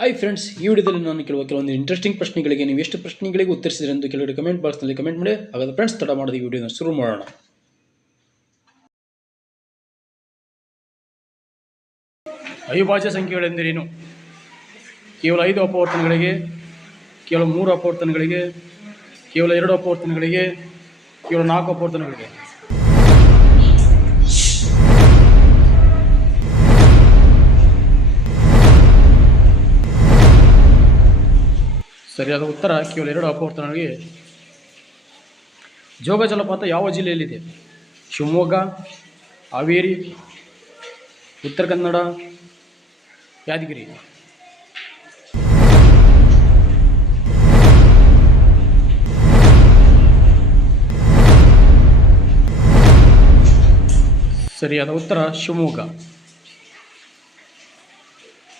Hi friends, ಈ ವಿಡಿಯೋದಲ್ಲಿ ನಾನು ಕೆಲವೊಂದು ಇಂಟ್ರೆಸ್ಟಿಂಗ್ ಪ್ರಶ್ನೆಗಳಿಗೆ ನೀವು ಎಷ್ಟು ಪ್ರಶ್ನೆಗಳಿಗೆ ಉತ್ತರಿಸಿದ್ರೆ ಎಂದು ಕೆಲವರು ಕಮೆಂಟ್ ಬಾಕ್ಸ್ನಲ್ಲಿ ಕಮೆಂಟ್ ಮಾಡಿ. ಹಾಗಾದ್ರೆ ಫ್ರೆಂಡ್ಸ್, ತಡ ಮಾಡದೆ ಈ ವಿಡಿಯೋನ ಶುರು ಮಾಡೋಣ. ಅವಿಭಾಜ್ಯ ಸಂಖ್ಯೆಗಳೆಂದರೇನು? ಕೇವಲ 5 ಅಪವರ್ತನಗಳಿಗೆ, ಕೇವಲ 3 ಅಪವರ್ತನಗಳಿಗೆ, ಕೇವಲ 2 ಅಪವರ್ತನಗಳಿಗೆ, ಕೇವಲ 4 ಅಪವರ್ತನಗಳಿಗೆ. ಸರಿಯಾದ ಉತ್ತರ ಕೇವಲ 2 ಅಪವರ್ತನಗಳಿಗೆ. ಜೋಗ ಜಲಪಾತ ಯಾವ ಜಿಲ್ಲೆಯಲ್ಲಿದೆ? ಶಿವಮೊಗ್ಗ, ಹಾವೇರಿ, ಉತ್ತರ ಕನ್ನಡ, ಯಾದಗಿರಿ. ಸರಿಯಾದ ಉತ್ತರ ಶಿವಮೊಗ್ಗ.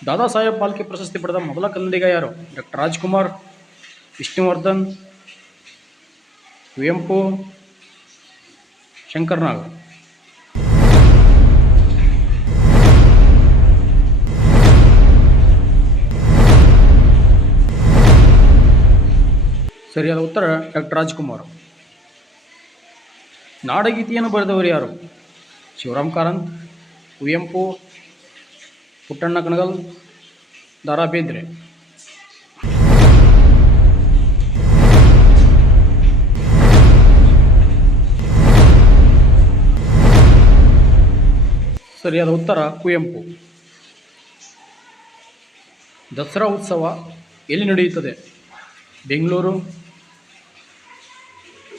ದಾದಾ ಸಾಹೇಬ್ ಫಾಲ್ಕೆ ಪ್ರಶಸ್ತಿ ಪಡೆದ ಮೊದಲ ಕನ್ನಡಿಗ ಯಾರು? ಡಾಕ್ಟರ್ ರಾಜ್ಕುಮಾರ್, ವಿಷ್ಣುವರ್ಧನ್, ಕುವೆಂಪು, ಶಂಕರ್ನಾಗ್. ಸರಿಯಾದ ಉತ್ತರ ಡಾಕ್ಟರ್ ರಾಜ್ಕುಮಾರ್. ನಾಡಗೀತೆಯನ್ನು ಬರೆದವರು ಯಾರು? ಶಿವರಾಮ್ ಕಾರಂತ್, ಕುವೆಂಪು, ಪುಟ್ಟಣ್ಣ ಕಣಗಲ್, ದಾರಾ ಬೇಂದ್ರೆ. ಸರಿಯಾದ ಉತ್ತರ ಕುವೆಂಪು. ದಸರಾ ಉತ್ಸವ ಎಲ್ಲಿ ನಡೆಯುತ್ತದೆ? ಬೆಂಗಳೂರು,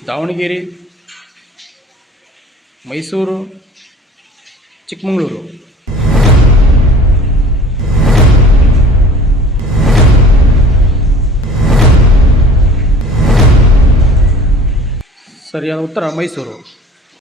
ದಾವಣಗೆರೆ, ಮೈಸೂರು, ಚಿಕ್ಕಮಗಳೂರು. ಸರಿಯಾದ ಉತ್ತರ ಮೈಸೂರು.